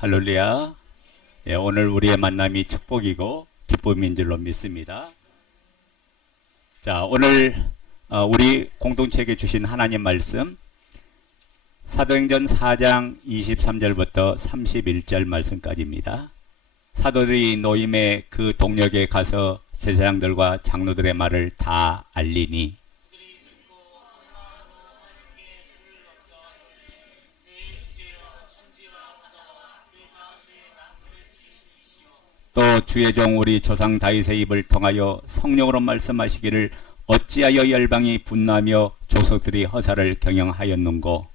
할렐루야. 예, 오늘 우리의 만남이 축복이고 기쁨인 줄로 믿습니다. 자, 오늘 우리 공동체에게 주신 하나님 말씀 사도행전 4장 23절부터 31절 말씀까지입니다. 사도들이 노임의 그 동역에 가서 제사장들과 장로들의 말을 다 알리니 또 주의 종 우리 조상 다윗의 입을 통하여 성령으로 말씀하시기를 어찌하여 열방이 분노하며 족속들이 허사를 경영하였는고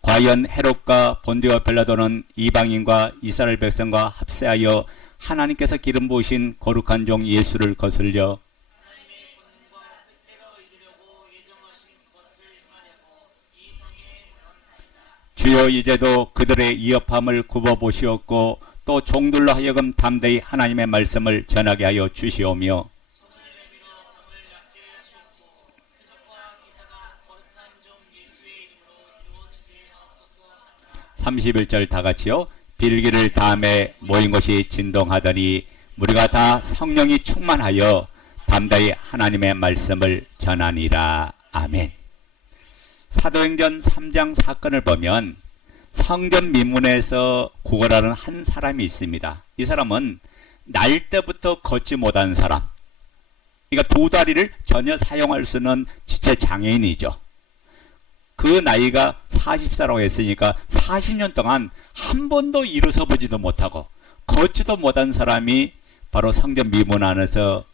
과연 헤롯과 본디와 빌라도는 이방인과 이스라엘 백성과 합세하여 하나님께서 기름 부으신 거룩한 종 예수를 거슬려 주여 이제도 그들의 이업함을 굽어보시었고 또 종들로 하여금 담대히 하나님의 말씀을 전하게 하여 주시오며 31절 다같이요. 빌기를 다음에 모인 것이 진동하더니 우리가 다 성령이 충만하여 담대히 하나님의 말씀을 전하니라. 아멘. 사도행전 3장 사건을 보면 성전 미문에서 구걸하는 한 사람이 있습니다. 이 사람은 날 때부터 걷지 못한 사람, 그러니까 두 다리를 전혀 사용할 수 없는 지체 장애인이죠. 그 나이가 40세라고 했으니까 40년 동안 한 번도 일어서 보지도 못하고 걷지도 못한 사람이 바로 성전 미문 안에서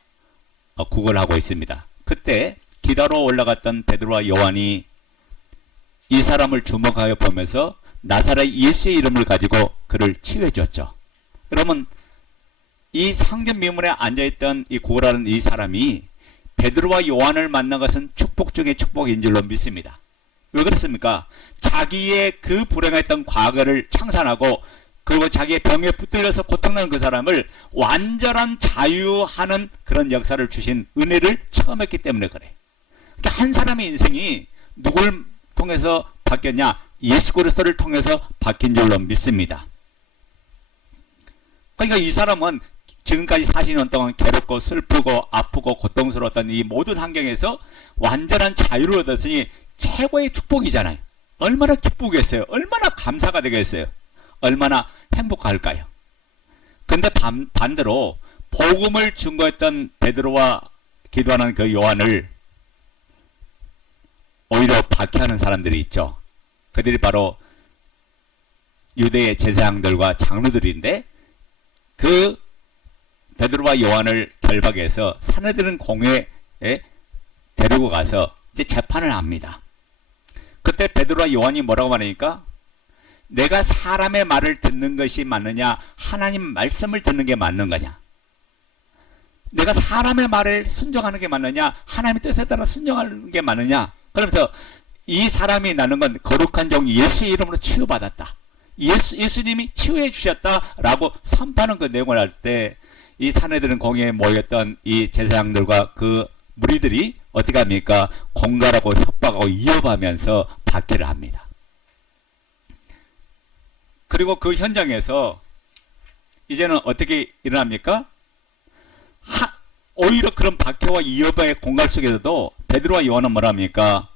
구걸하고 있습니다. 그때 기다로 올라갔던 베드로와 요한이 이 사람을 주목하여 보면서 나사렛 예수의 이름을 가지고 그를 치유해 줬죠. 그러면 이 성전 미문에 앉아있던 이 구걸하는 이 사람이 베드로와 요한을 만난 것은 축복 중에 축복인 줄로 믿습니다. 왜 그렇습니까? 자기의 그 불행했던 과거를 창산하고 그리고 자기의 병에 붙들려서 고통나는 그 사람을 완전한 자유하는 그런 역사를 주신 은혜를 체험했기 때문에 그래. 그러니까 한 사람의 인생이 누굴 통해서 바뀌었냐? 예수 그리스도를 통해서 바뀐 줄로 믿습니다. 그러니까 이 사람은 지금까지 40년 동안 괴롭고 슬프고 아프고 고통스러웠던 이 모든 환경에서 완전한 자유를 얻었으니 최고의 축복이잖아요. 얼마나 기쁘겠어요? 얼마나 감사가 되겠어요? 얼마나 행복할까요? 근데 반대로 복음을 증거했던 베드로와 기도하는 그 요한을 오히려 박해하는 사람들이 있죠. 그들이 바로 유대의 제사장들과 장로들인데 그 베드로와 요한을 결박해서 사내들은 공회에 데리고 가서 이제 재판을 합니다. 그때 베드로와 요한이 뭐라고 말하니까 내가 사람의 말을 듣는 것이 맞느냐 하나님 말씀을 듣는 게 맞는 거냐, 내가 사람의 말을 순종하는 게 맞느냐 하나님의 뜻에 따라 순종하는 게 맞느냐. 그러면서 이 사람이 나는 건 거룩한 종 예수의 이름으로 치유받았다, 예수님이 치유해 주셨다라고 선포하는 그 내용을 할 때 이 사내들은 공회에 모였던 이 제사장들과 그 무리들이 어떻게 합니까? 공갈하고 협박하고 위협하면서 박해를 합니다. 그리고 그 현장에서 이제는 어떻게 일어납니까? 오히려 그런 박해와 위협의 공갈 속에서도 베드로와 요한은 뭐라 합니까?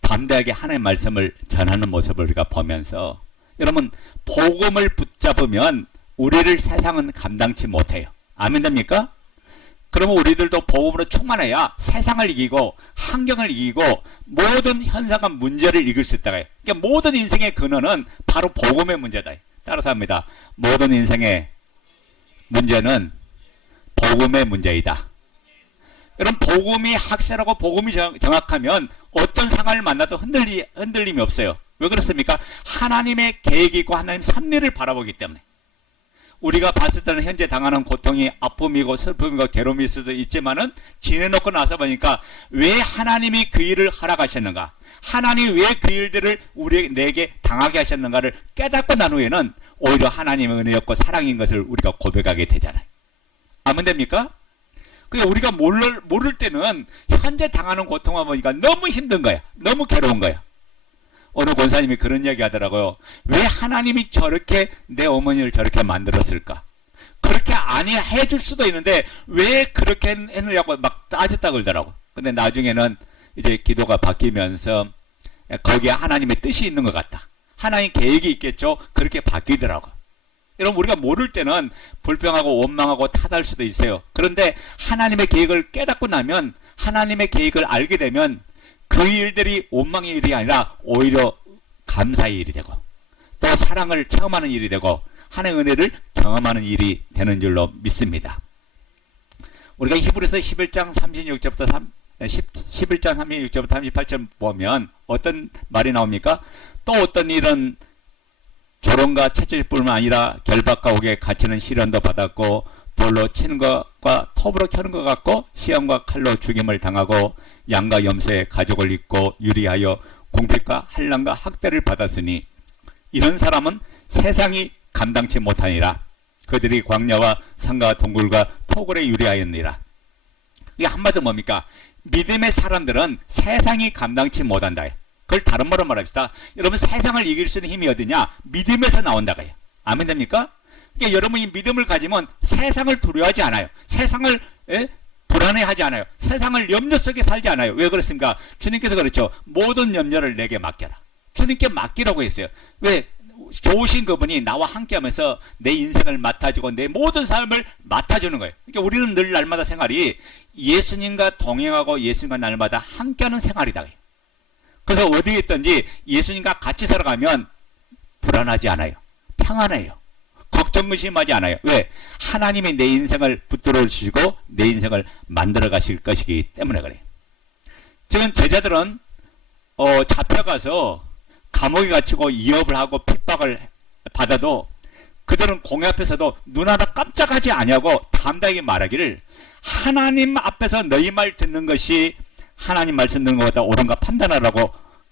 담대하게 하나님의 말씀을 전하는 모습을 우리가 보면서, 여러분 복음을 붙잡으면 우리를 세상은 감당치 못해요. 아멘 됩니까? 그러면 우리들도 복음으로 충만해야 세상을 이기고 환경을 이기고 모든 현상과 문제를 이길 수 있다고요. 그러니까 모든 인생의 근원은 바로 복음의 문제다. 따라서 합니다. 모든 인생의 문제는 복음의 문제이다. 여러분 복음이 확실하고 복음이 정확하면 어떤 상황을 만나도 흔들림이 없어요. 왜 그렇습니까? 하나님의 계획이 있고 하나님 섭리를 바라보기 때문에. 우리가 봤을 때는 현재 당하는 고통이 아픔이고 슬픔이고 괴로움일 수도 있지만은 지내놓고 나서 보니까 왜 하나님이 그 일을 허락하셨는가, 하나님이 왜 그 일들을 내게 당하게 하셨는가를 깨닫고 난 후에는 오히려 하나님의 은혜였고 사랑인 것을 우리가 고백하게 되잖아요. 아멘 됩니까? 그러니까 우리가 모를 때는 현재 당하는 고통을 보니까 너무 힘든 거야. 너무 괴로운 거야. 어느 권사님이 그런 이야기 하더라고요. 왜 하나님이 저렇게 내 어머니를 저렇게 만들었을까? 그렇게 아니 해줄 수도 있는데 왜 그렇게 해놓으려고 막 따졌다 그러더라고. 근데 나중에는 이제 기도가 바뀌면서 거기에 하나님의 뜻이 있는 것 같다. 하나님 계획이 있겠죠. 그렇게 바뀌더라고. 여러분, 우리가 모를 때는 불평하고 원망하고 탓할 수도 있어요. 그런데 하나님의 계획을 깨닫고 나면, 하나님의 계획을 알게 되면 그 일들이 원망의 일이 아니라 오히려 감사의 일이 되고, 또 사랑을 체험하는 일이 되고, 하나님의 은혜를 경험하는 일이 되는 줄로 믿습니다. 우리가 히브리서 11장 36절부터 11장 36절부터 38절 보면 어떤 말이 나옵니까? 또 어떤 일은 조롱과 채찍뿐만 아니라 결박과 옥에 갇히는 시련도 받았고, 돌로 치는 것과 톱으로 켜는 것 같고, 시험과 칼로 죽임을 당하고, 양과 염소의 가죽을 입고 유리하여 공핍과 환난과 학대를 받았으니, 이런 사람은 세상이 감당치 못하니라. 그들이 광야와 산과 동굴과 토굴에 유리하였느니라. 이게 한마디로 뭡니까? 믿음의 사람들은 세상이 감당치 못한다. 그걸 다른 말로 말합시다. 여러분, 세상을 이길 수 있는 힘이 어디냐? 믿음에서 나온다고요. 아멘 됩니까? 그러니까 여러분이 믿음을 가지면 세상을 두려워하지 않아요. 세상을 불안해하지 않아요. 세상을 염려 속에 살지 않아요. 왜 그렇습니까? 주님께서 그렇죠. 모든 염려를 내게 맡겨라. 주님께 맡기라고 했어요. 왜? 좋으신 그분이 나와 함께하면서 내 인생을 맡아주고 내 모든 삶을 맡아주는 거예요. 그러니까 우리는 늘 날마다 생활이 예수님과 동행하고 예수님과 날마다 함께하는 생활이다. 그래서 어디에 있든지 예수님과 같이 살아가면 불안하지 않아요. 평안해요. 걱정 의심하지 않아요. 왜? 하나님이 내 인생을 붙들어 주시고 내 인생을 만들어 가실 것이기 때문에 그래요. 지금 제자들은 잡혀가서 감옥에 갇히고 위협을 하고 핍박을 받아도 그들은 공회 앞에서도 눈 하나 깜짝하지 아니하고 담대하게 말하기를, 하나님 앞에서 너희 말 듣는 것이 하나님 말씀 듣는 것보다 옳은가 판단하라고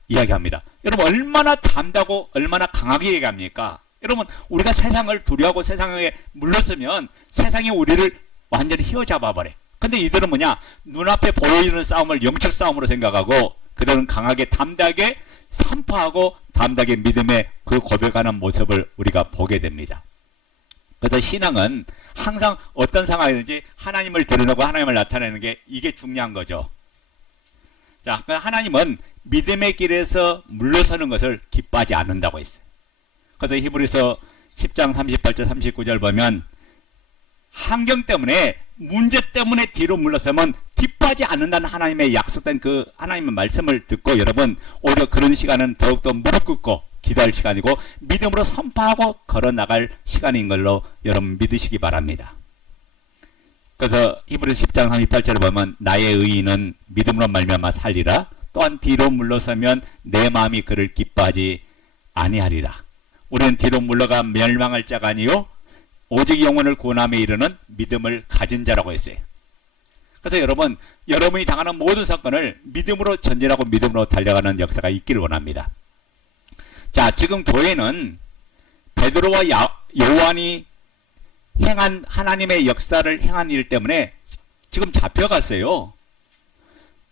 이야기합니다. 여러분, 얼마나 담대하고 얼마나 강하게 얘기합니까? 여러분, 우리가 세상을 두려워하고 세상에 물러서면 세상이 우리를 완전히 휘어잡아 버려. 근데 이들은 뭐냐? 눈앞에 보여지는 싸움을 영적 싸움으로 생각하고 그들은 강하게 담대하게 선포하고 담대하게 믿음의 그 고백하는 모습을 우리가 보게 됩니다. 그래서 신앙은 항상 어떤 상황이든지 하나님을 드러내고 하나님을 나타내는 게 이게 중요한 거죠. 자, 하나님은 믿음의 길에서 물러서는 것을 기뻐하지 않는다고 했어요. 그래서 히브리서 10장 38절 39절 보면 환경 때문에 문제 때문에 뒤로 물러서면 기뻐하지 않는다는 하나님의 약속된 그 하나님의 말씀을 듣고 여러분 오히려 그런 시간은 더욱더 무릎 꿇고 기도할 시간이고 믿음으로 선포하고 걸어나갈 시간인 걸로 여러분 믿으시기 바랍니다. 그래서 히브리서 10장 38절을 보면 나의 의인은 믿음으로 말미암아 살리라. 또한 뒤로 물러서면 내 마음이 그를 기뻐하지 아니하리라. 우리는 뒤로 물러가 멸망할 자가 아니요 오직 영혼을 구원함에 이르는 믿음을 가진 자라고 했어요. 그래서 여러분, 여러분이 당하는 모든 사건을 믿음으로 전진하고 믿음으로 달려가는 역사가 있기를 원합니다. 자, 지금 교회는 베드로와 요한이 행한 하나님의 역사를 행한 일 때문에 지금 잡혀갔어요.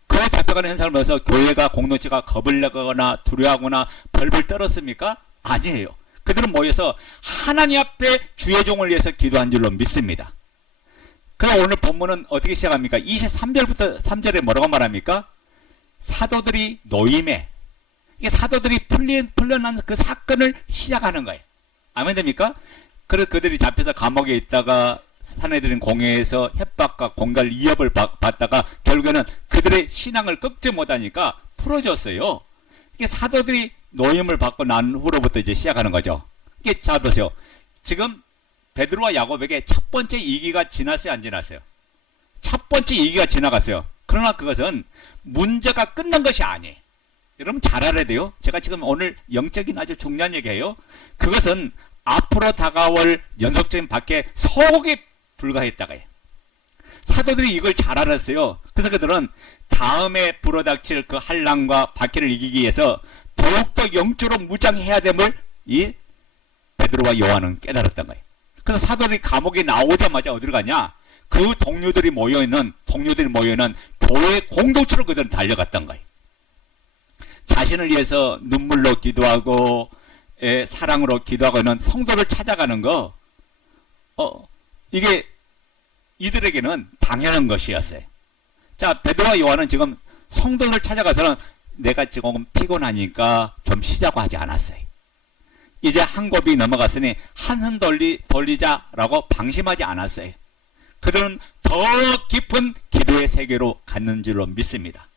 그 잡혀가는 현상을 보면서 교회가 공동체가 겁을 내거나 두려워하거나 벌벌 떨었습니까? 아니에요. 그들은 모여서 하나님 앞에 주의 종을 위해서 기도한 줄로 믿습니다. 그럼 오늘 본문은 어떻게 시작합니까? 23절부터 3절에 뭐라고 말합니까? 사도들이 노임에, 이게 사도들이 풀려난 그 사건을 시작하는 거예요. 아멘 됩니까? 그래서 그들이 잡혀서 감옥에 있다가 사내들인 공회에서 협박과 공갈 위협을 받다가 결국에는 그들의 신앙을 꺾지 못하니까 풀어졌어요. 이게 사도들이 노임을 받고 난 후로부터 이제 시작하는 거죠. 이게 잘 보세요. 지금 베드로와 야곱에게 첫 번째 이기가 지났어요, 안 지났어요? 첫 번째 이기가 지나갔어요. 그러나 그것은 문제가 끝난 것이 아니에요. 여러분 잘 알아야 돼요. 제가 지금 오늘 영적인 아주 중요한 얘기예요. 그것은 앞으로 다가올 연속적인 밖에 소극에 불과했다가 해요. 사도들이 이걸 잘 알았어요. 그래서 그들은 다음에 불어닥칠 그 환난과 박해를 이기기 위해서 더욱더 영적으로 무장해야 됨을 이 베드로와 요한은 깨달았던 거예요. 그래서 사도들이 감옥에 나오자마자 어디로 가냐? 그 동료들이 모여있는 교회 공동체로 그들은 달려갔던 거예요. 자신을 위해서 눈물로 기도하고 사랑으로 기도하고 있는 성도를 찾아가는 거, 이게 이들에게는 당연한 것이었어요. 자, 베드로와 요한은 지금 성도를 찾아가서는 내가 지금 피곤하니까 좀 쉬자고 하지 않았어요. 이제 한 곱이 넘어갔으니 한숨 돌리자라고 방심하지 않았어요. 그들은 더 깊은 기도의 세계로 갔는 줄로 믿습니다.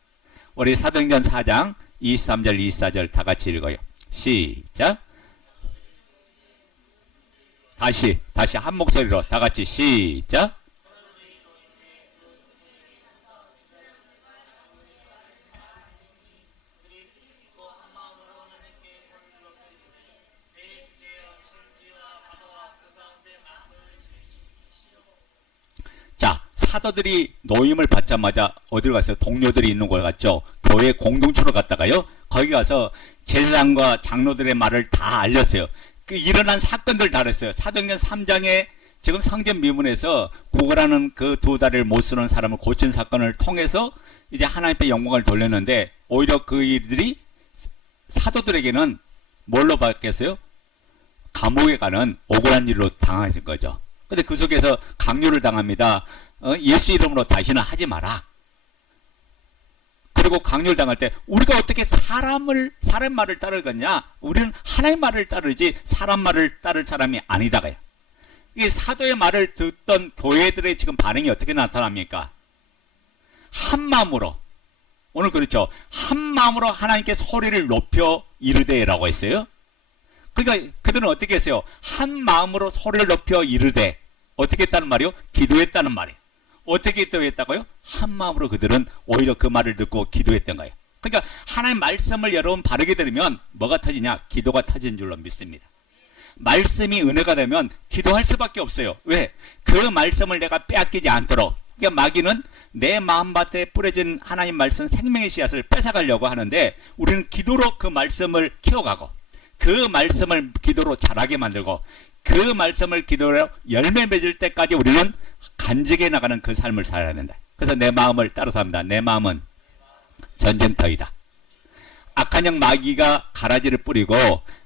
우리 사도행전 4장 23절 24절 다 같이 읽어요. 시작. 다시 한 목소리로 다 같이 시작. 자, 사도들이 노임을 받자마자 어디로 갔어요? 동료들이 있는 곳에 갔죠. 교회 공동체로 갔다가요, 거기 가서 제사장과 장로들의 말을 다 알렸어요. 그 일어난 사건들 다 알았어요. 사도행전 3장에 지금 상전 미문에서 구걸하는 그 두 다리를 못 쓰는 사람을 고친 사건을 통해서 이제 하나님께 영광을 돌렸는데, 오히려 그 일들이 사도들에게는 뭘로 바뀌었어요? 감옥에 가는 억울한 일로 당하신 거죠. 근데 그 속에서 강요를 당합니다. 예수 이름으로 다시는 하지 마라. 그리고 강요를 당할 때 우리가 어떻게 사람 말을 따르겠냐? 우리는 하나님 말을 따르지 사람 말을 따를 사람이 아니다가요. 이 사도의 말을 듣던 교회들의 지금 반응이 어떻게 나타납니까? 한 마음으로, 오늘 그렇죠. 한 마음으로 하나님께 소리를 높여 이르되라고 했어요. 그러니까 그들은 어떻게 했어요? 한 마음으로 소리를 높여 이르되, 어떻게 했다는 말이요? 기도했다는 말이에요. 어떻게 기도했다고요? 한 마음으로 그들은 오히려 그 말을 듣고 기도했던 거예요. 그러니까 하나님 말씀을 여러분 바르게 들으면 뭐가 터지냐? 기도가 터진 줄로 믿습니다. 말씀이 은혜가 되면 기도할 수밖에 없어요. 왜? 그 말씀을 내가 빼앗기지 않도록. 그러니까 마귀는 내 마음밭에 뿌려진 하나님 말씀 생명의 씨앗을 뺏어가려고 하는데, 우리는 기도로 그 말씀을 키워가고, 그 말씀을 기도로 자라게 만들고, 그 말씀을 기도로 열매 맺을 때까지 우리는 간직해 나가는 그 삶을 살아야 된다. 그래서 내 마음을 따라서 합니다. 내 마음은 전쟁터이다. 악한 영 마귀가 가라지를 뿌리고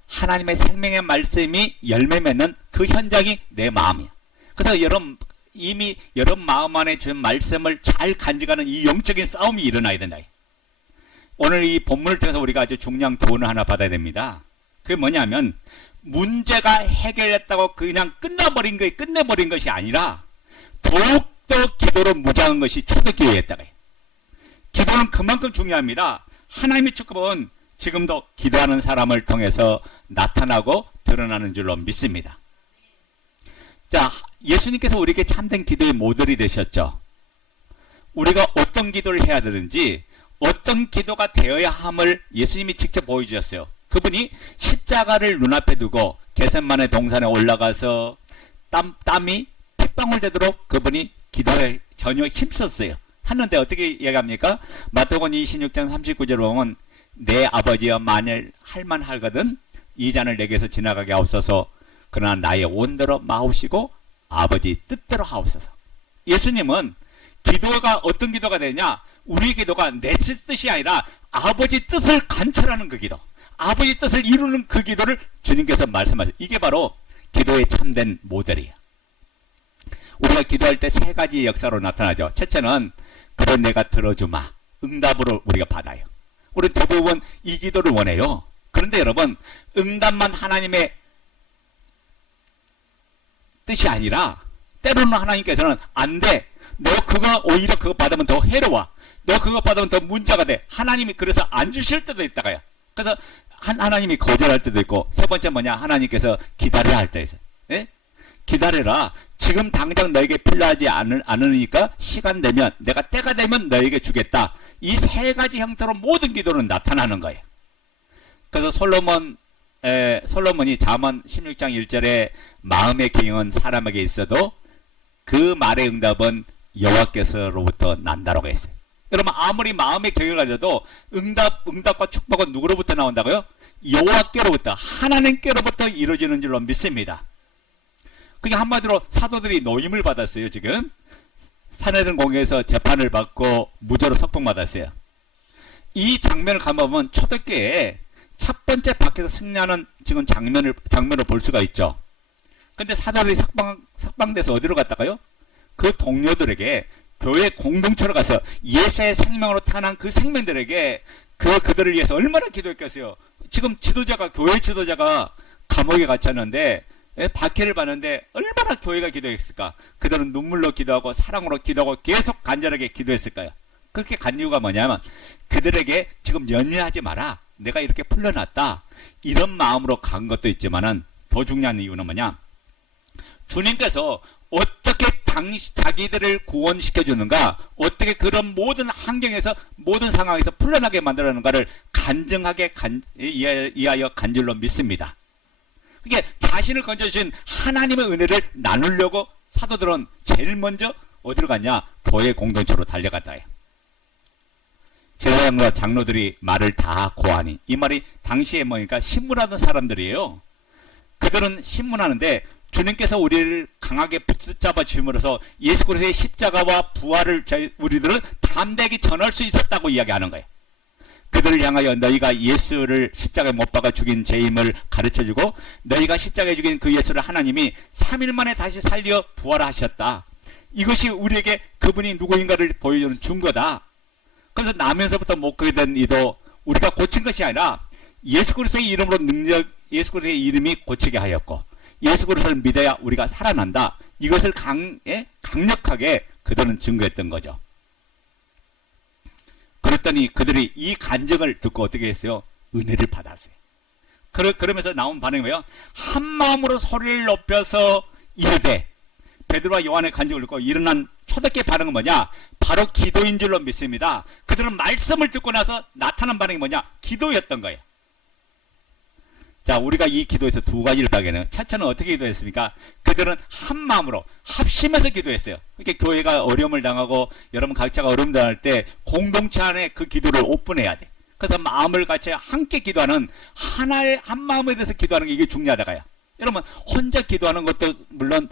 하나님의 생명의 말씀이 열매 맺는 그 현장이 내 마음이야. 그래서 이미 여러분 마음 안에 준 말씀을 잘 간직하는 이 영적인 싸움이 일어나야 된다. 오늘 이 본문을 통해서 우리가 아주 중요한 교훈을 하나 받아야 됩니다. 그게 뭐냐면, 문제가 해결됐다고 그냥 끝내버린 것이 아니라 더욱더 기도로 무장한 것이 초대교회였다고요. 기도는 그만큼 중요합니다. 하나님의 축복은 지금도 기도하는 사람을 통해서 나타나고 드러나는 줄로 믿습니다. 자, 예수님께서 우리에게 참된 기도의 모델이 되셨죠. 우리가 어떤 기도를 해야 되는지, 어떤 기도가 되어야 함을 예수님이 직접 보여주셨어요. 그분이 십자가를 눈앞에 두고 겟세마네 동산에 올라가서 땀이 핏방울 되도록 그분이 기도에 전혀 힘썼어요. 하는데 어떻게 얘기합니까? 마태복음 26장 39절을 보면, 내 아버지여 만일 할만하거든 이 잔을 내게서 지나가게 하옵소서. 그러나 나의 온대로 마옵시고 아버지 뜻대로 하옵소서. 예수님은 기도가 어떤 기도가 되냐? 우리 기도가 내 뜻이 아니라 아버지 뜻을 관철하는 그 기도, 아버지 뜻을 이루는 그 기도를 주님께서 말씀하세요. 이게 바로 기도의 참된 모델이에요. 우리가 기도할 때 세 가지 역사로 나타나죠. 첫째는 그런 내가 들어주마, 응답으로 우리가 받아요. 우리 대부분 이 기도를 원해요. 그런데 여러분, 응답만 하나님의 뜻이 아니라 때로는 하나님께서는 안 돼, 너 오히려 그거 받으면 더 해로워, 너 그거 받으면 더 문제가 돼, 하나님이 그래서 안 주실 때도 있다가요. 그래서 하나님이 거절할 때도 있고, 세 번째 뭐냐? 하나님께서 기다려야 할 때 있어요. 예? 기다려라. 지금 당장 너에게 필요하지 않으니까 시간 되면, 내가 때가 되면 너에게 주겠다. 이 세 가지 형태로 모든 기도는 나타나는 거예요. 그래서 솔로몬이 잠언 16장 1절에 마음의 경영은 사람에게 있어도 그 말의 응답은 여호와께서로부터 난다라고 했어요. 여러분, 아무리 마음의 경영을 가져도 응답과 축복은 누구로부터 나온다고요? 여호와께로부터, 하나님께로부터 이루어지는 줄로 믿습니다. 그게 한마디로 사도들이 노임을 받았어요. 지금 산헤드린 공회에서 재판을 받고 무죄로 석방받았어요. 이 장면을 가보면 초대교회에 첫 번째 밖에서 승리하는 지금 장면을 볼 수가 있죠. 근데 사도들이 석방돼서 어디로 갔다가요? 그 동료들에게 교회 공동체로 가서 예수의 생명으로 태어난 그 생명들에게 그들을 위해서 얼마나 기도했겠어요. 지금 교회 지도자가 감옥에 갇혔는데 박해를 받는데 얼마나 교회가 기도했을까? 그들은 눈물로 기도하고 사랑으로 기도하고 계속 간절하게 기도했을까요? 그렇게 간 이유가 뭐냐면 그들에게 지금 연연하지 마라. 내가 이렇게 풀려났다. 이런 마음으로 간 것도 있지만은 더 중요한 이유는 뭐냐? 주님께서 어떻게 자기들을 구원시켜 주는가, 어떻게 그런 모든 환경에서 모든 상황에서 풀려나게 만들어내는가를 간증하게 이하여 간 줄로 믿습니다. 그게 자신을 건져주신 하나님의 은혜를 나누려고 사도들은 제일 먼저 어디로 갔냐? 교회 공동체로 달려갔다 해요. 제사장과 장로들이 말을 다 고하니, 이 말이 당시에 뭐니까 신문하던 사람들이에요. 그들은 신문하는데 주님께서 우리를 강하게 붙잡아 주심으로써 예수 그리스도의 십자가와 부활을 우리들은 담대하게 전할 수 있었다고 이야기하는 거예요. 그들을 향하여 너희가 예수를 십자가에 못 박아 죽인 죄임을 가르쳐주고 너희가 십자가에 죽인 그 예수를 하나님이 3일 만에 다시 살려 부활하셨다. 이것이 우리에게 그분이 누구인가를 보여주는 증거다. 그래서 나면서부터 못 걷게 된 이도 우리가 고친 것이 아니라 예수 그리스도의 이름으로 예수 그리스도의 이름이 고치게 하였고 예수 그리스도를 믿어야 우리가 살아난다. 이것을 강력하게 그들은 증거했던 거죠. 그랬더니 그들이 이 간증을 듣고 어떻게 했어요? 은혜를 받았어요. 그러면서 나온 반응이 뭐예요? 한 마음으로 소리를 높여서 이르되, 베드로와 요한의 간증을 듣고 일어난 초대교회 반응은 뭐냐? 바로 기도인 줄로 믿습니다. 그들은 말씀을 듣고 나서 나타난 반응이 뭐냐? 기도였던 거예요. 자, 우리가 이 기도에서 두 가지를 발견해요. 첫째는 어떻게 기도했습니까? 그들은 한 마음으로 합심해서 기도했어요. 그러니까 교회가 어려움을 당하고 여러분 각자가 어려움 당할 때 공동체 안에 그 기도를 오픈해야 돼. 그래서 마음을 같이 함께 기도하는 하나의 한 마음에 대해서 기도하는 게 이게 중요하다가요. 여러분 혼자 기도하는 것도 물론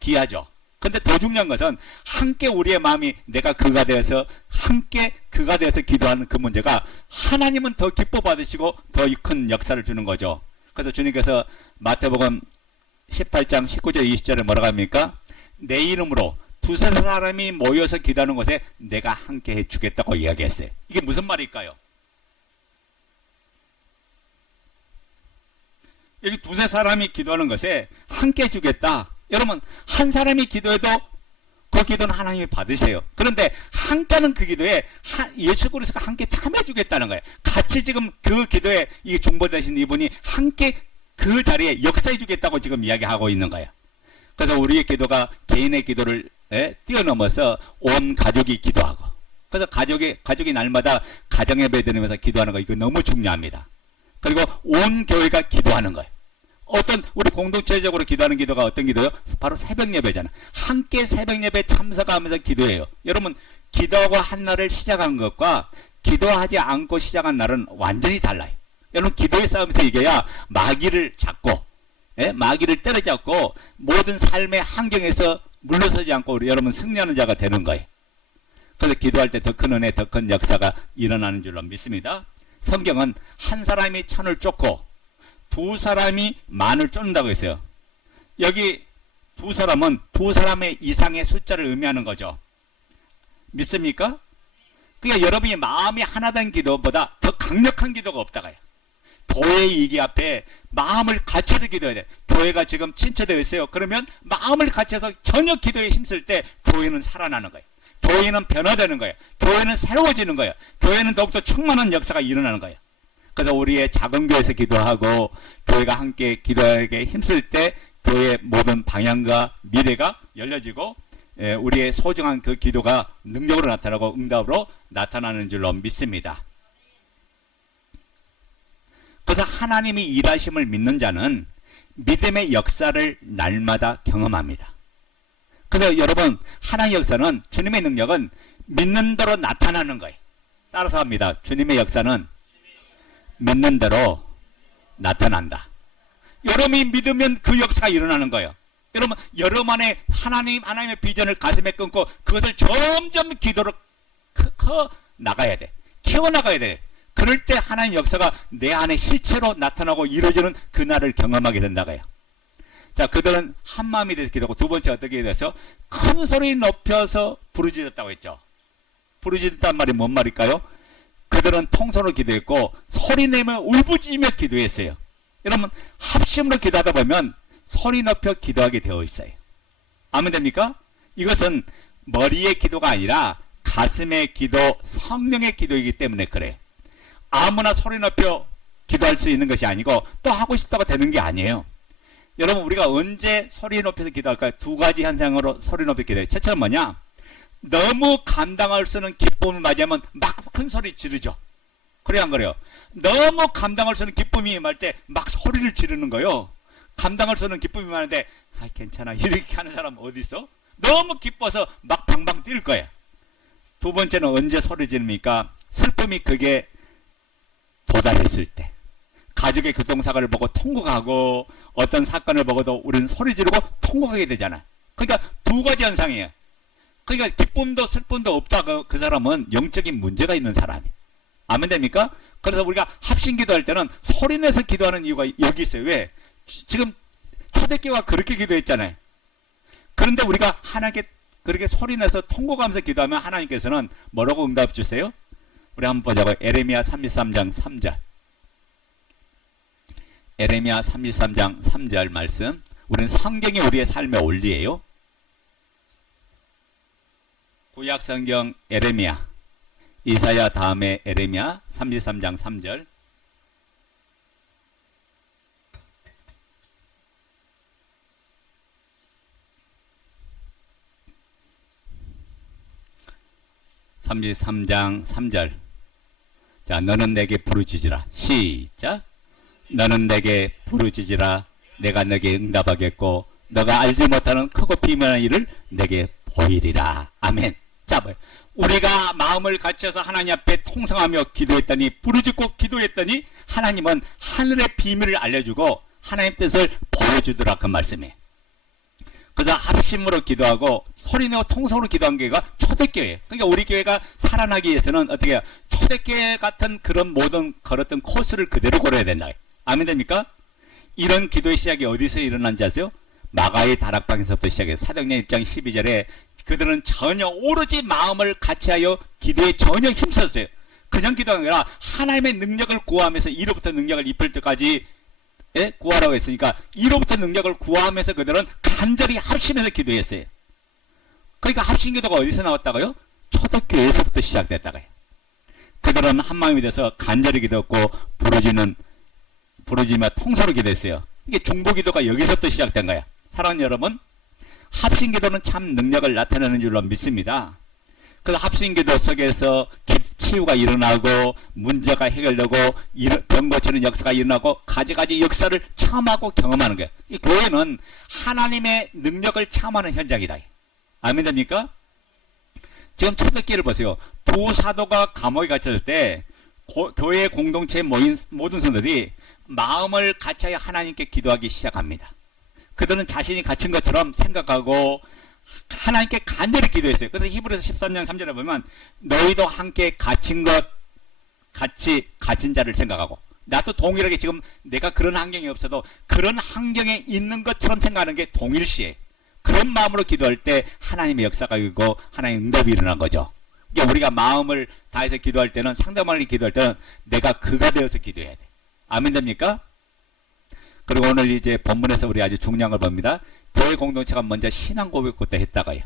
귀하죠. 근데 더 중요한 것은 함께 우리의 마음이 내가 그가 되어서 함께 그가 되어서 기도하는 그 문제가 하나님은 더 기뻐 받으시고 더 큰 역사를 주는 거죠. 그래서 주님께서 마태복음 18장 19절 20절에 뭐라고 합니까? 내 이름으로 두세 사람이 모여서 기도하는 곳에 내가 함께 해주겠다고 이야기했어요. 이게 무슨 말일까요? 여기 두세 사람이 기도하는 것에 함께 해주겠다. 여러분 한 사람이 기도해도 그 기도는 하나님이 받으세요. 그런데 함께하는 그 기도에 예수 그리스도가 함께 참여해 주겠다는 거예요. 같이 지금 그 기도에 이 중보되신 이분이 함께 그 자리에 역사해 주겠다고 지금 이야기하고 있는 거예요. 그래서 우리의 기도가 개인의 기도를 뛰어넘어서 온 가족이 기도하고, 그래서 가족이 날마다 가정예배 드리면서 기도하는 거, 이거 너무 중요합니다. 그리고 온 교회가 기도하는 거예요. 어떤 우리 공동체적으로 기도하는 기도가 어떤 기도요? 바로 새벽 예배잖아. 함께 새벽 예배 참석하면서 기도해요. 여러분 기도하고 한 날을 시작한 것과 기도하지 않고 시작한 날은 완전히 달라요. 여러분 기도의 싸움에서 이겨야 마귀를 잡고 마귀를 때려잡고 모든 삶의 환경에서 물러서지 않고 우리 여러분 승리하는 자가 되는 거예요. 그래서 기도할 때 더 큰 은혜, 더 큰 역사가 일어나는 줄로 믿습니다. 성경은 한 사람이 천을 쫓고 두 사람이 만을 쫓는다고 했어요. 여기 두 사람은 두 사람의 이상의 숫자를 의미하는 거죠. 믿습니까? 그러니까 여러분이 마음이 하나 된 기도보다 더 강력한 기도가 없다가요. 교회의 이기 앞에 마음을 갖춰서 기도해야 돼. 교회가 지금 침체되어 있어요. 그러면 마음을 갖춰서 전혀 기도에 힘쓸 때 교회는 살아나는 거예요. 교회는 변화되는 거예요. 교회는 새로워지는 거예요. 교회는 더욱더 충만한 역사가 일어나는 거예요. 그래서 우리의 작은 교회에서 기도하고 교회가 함께 기도하게 힘쓸 때 교회의 모든 방향과 미래가 열려지고 우리의 소중한 그 기도가 능력으로 나타나고 응답으로 나타나는 줄로 믿습니다. 그래서 하나님이 일하심을 믿는 자는 믿음의 역사를 날마다 경험합니다. 그래서 여러분 하나님의 역사는, 주님의 능력은 믿는 대로 나타나는 거예요. 따라서 합니다. 주님의 역사는 믿는 대로 나타난다. 여러분이 믿으면 그 역사가 일어나는 거예요. 여러분, 여러분의 하나님의 비전을 가슴에 끊고 그것을 점점 기도로 커 나가야 돼. 키워나가야 돼. 그럴 때 하나님 역사가 내 안에 실체로 나타나고 이루어지는 그날을 경험하게 된다고요. 자, 그들은 한 마음이 돼서 기도하고, 두 번째 어떻게 돼서 큰 소리 높여서 부르짖었다고 했죠. 부르짖었단 말이 뭔 말일까요? 그들은 통성으로 기도했고 소리 내며 울부짖으며 기도했어요. 여러분, 합심으로 기도하다 보면 소리 높여 기도하게 되어 있어요. 아멘 됩니까? 이것은 머리의 기도가 아니라 가슴의 기도, 성령의 기도이기 때문에 그래요. 아무나 소리 높여 기도할 수 있는 것이 아니고 또 하고 싶다고 되는 게 아니에요. 여러분, 우리가 언제 소리 높여서 기도할까요? 두 가지 현상으로 소리 높여 기도해요. 첫째는 뭐냐? 너무 감당할 수 없는 기쁨을 맞이하면 막 큰 소리 지르죠. 그래요, 안 그래요? 너무 감당할 수 없는 기쁨이 임할 때 막 소리를 지르는 거예요. 감당할 수 없는 기쁨이 많은데 괜찮아 이렇게 하는 사람 어디 있어? 너무 기뻐서 막 방방 뛸 거예요. 두 번째는 언제 소리 지릅니까? 슬픔이 그게 도달했을 때, 가족의 교통사고를 보고 통곡하고 어떤 사건을 보고도 우리는 소리 지르고 통곡하게 되잖아요. 그러니까 두 가지 현상이에요. 그러니까 기쁨도 슬픔도 없다. 그 사람은 영적인 문제가 있는 사람이에요. 아멘 됩니까? 그래서 우리가 합심 기도할 때는 소리내서 기도하는 이유가 여기 있어요. 왜? 지금 초대교회가 그렇게 기도했잖아요. 그런데 우리가 하나님께 그렇게 소리내서 통곡하면서 기도하면 하나님께서는 뭐라고 응답 주세요? 우리 한번 보자고요. 에레미야 33장 3절. 에레미야 33장 3절 말씀. 우리는 성경이 우리의 삶의 원리예요. 구약 성경 에레미야, 이사야 다음에 에레미야 33장 3절. (33장 3절) 자, 너는 내게 부르짖으라. 시작. 너는 내게 부르짖으라. 내가 내게 응답하겠고 너가 알지 못하는 크고 비밀한 일을 내게 보이리라. 아멘. 자, 우리가 마음을 갖춰서 하나님 앞에 통성하며 기도했더니, 부르짖고 기도했더니 하나님은 하늘의 비밀을 알려주고 하나님 뜻을 보여주더라. 그 말씀이에요. 그래서 합심으로 기도하고 소리내고 통성으로 기도한 교회가 초대교회예요. 그러니까 우리 교회가 살아나기 위해서는 어떻게 해요? 초대교회 같은 그런 모든 걸었던 코스를 그대로 걸어야 된다. 아멘 됩니까? 이런 기도의 시작이 어디서 일어난지 아세요? 마가의 다락방에서부터 시작해서 사도행전 1장 12절에 그들은 전혀 오로지 마음을 같이하여 기도에 전혀 힘썼어요. 그냥 기도한 게 아니라 하나님의 능력을 구하면서 이로부터 능력을 입힐 때까지 구하라고 했으니까 이로부터 능력을 구하면서 그들은 간절히 합심해서 기도했어요. 그러니까 합심기도가 어디서 나왔다고요? 초대교회에서부터 시작됐다고요. 그들은 한마음이 돼서 간절히 기도했고 부르짖으며 통성으로 기도했어요. 이게 중보기도가 여기서부터 시작된 거야. 사랑하는 여러분, 합심기도는 참 능력을 나타내는 줄로 믿습니다. 그래서 합심기도 속에서 치유가 일어나고 문제가 해결되고 병 고치는 역사가 일어나고 가지가지 역사를 체험하고 경험하는 거예요. 이 교회는 하나님의 능력을 체험하는 현장이다. 아멘 됩니까? 지금 초대교회를 보세요. 두 사도가 감옥에 갇혔을 때 교회 공동체에 모인 모든 성도들이 마음을 같이하여 하나님께 기도하기 시작합니다. 그들은 자신이 갇힌 것처럼 생각하고 하나님께 간절히 기도했어요. 그래서 히브리서 13장 3절에 보면 너희도 함께 갇힌 것 같이 갇힌 자를 생각하고, 나도 동일하게 지금 내가 그런 환경이 없어도 그런 환경에 있는 것처럼 생각하는 게 동일시에 그런 마음으로 기도할 때 하나님의 역사가 있고 하나님의 응답이 일어난 거죠. 그러니까 우리가 마음을 다해서 기도할 때는, 상대방을 기도할 때는 내가 그가 되어서 기도해야 돼. 아멘 됩니까? 그리고 오늘 이제 본문에서 우리 아주 중요한 걸 봅니다. 교회 공동체가 먼저 신앙 고백부터 했다고요.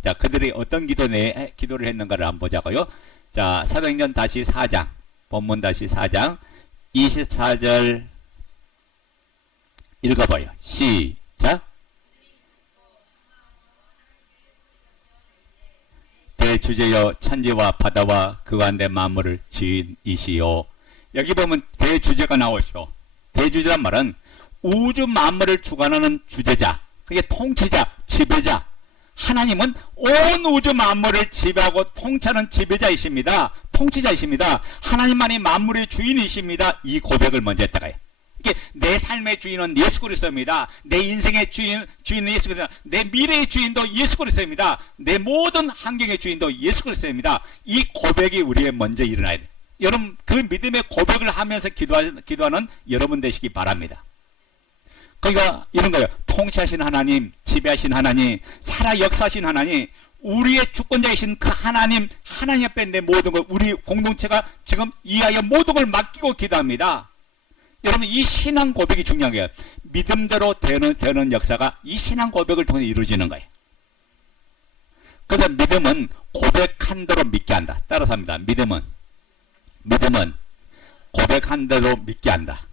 자, 그들이 어떤 기도를 했는가를 한번 보자고요. 자, 사도행전 다시 4장, 본문 다시 4장 24절 읽어봐요. 시작. 대주제여 천지와 바다와 그 가운데 만물을 지은 이시요. 여기 보면 대주제가 나오시오. 대주제란 말은 우주 만물을 주관하는 주제자, 그게 통치자, 지배자. 하나님은 온 우주 만물을 지배하고 통치하는 지배자이십니다. 통치자이십니다. 하나님만이 만물의 주인이십니다. 이 고백을 먼저 했다가 해요. 내 삶의 주인은 예수 그리스도입니다. 내 인생의 주인은 예수 그리스도입니다. 내 미래의 주인도 예수 그리스도입니다. 내 모든 환경의 주인도 예수 그리스도입니다. 이 고백이 우리의 먼저 일어나야 돼요. 여러분 그 믿음의 고백을 하면서 기도하는 여러분 되시기 바랍니다. 그러니까 이런 거예요. 통치하신 하나님, 지배하신 하나님, 살아 역사하신 하나님, 우리의 주권자이신 그 하나님 앞에 내 모든 걸, 우리 공동체가 지금 이하여 모든 걸 맡기고 기도합니다. 여러분 이 신앙 고백이 중요한 거예요. 믿음대로 되는 역사가 이 신앙 고백을 통해 이루어지는 거예요. 그래서 믿음은 고백한 대로 믿게 한다. 따라서 합니다. 믿음은 고백한 대로 믿게 한다.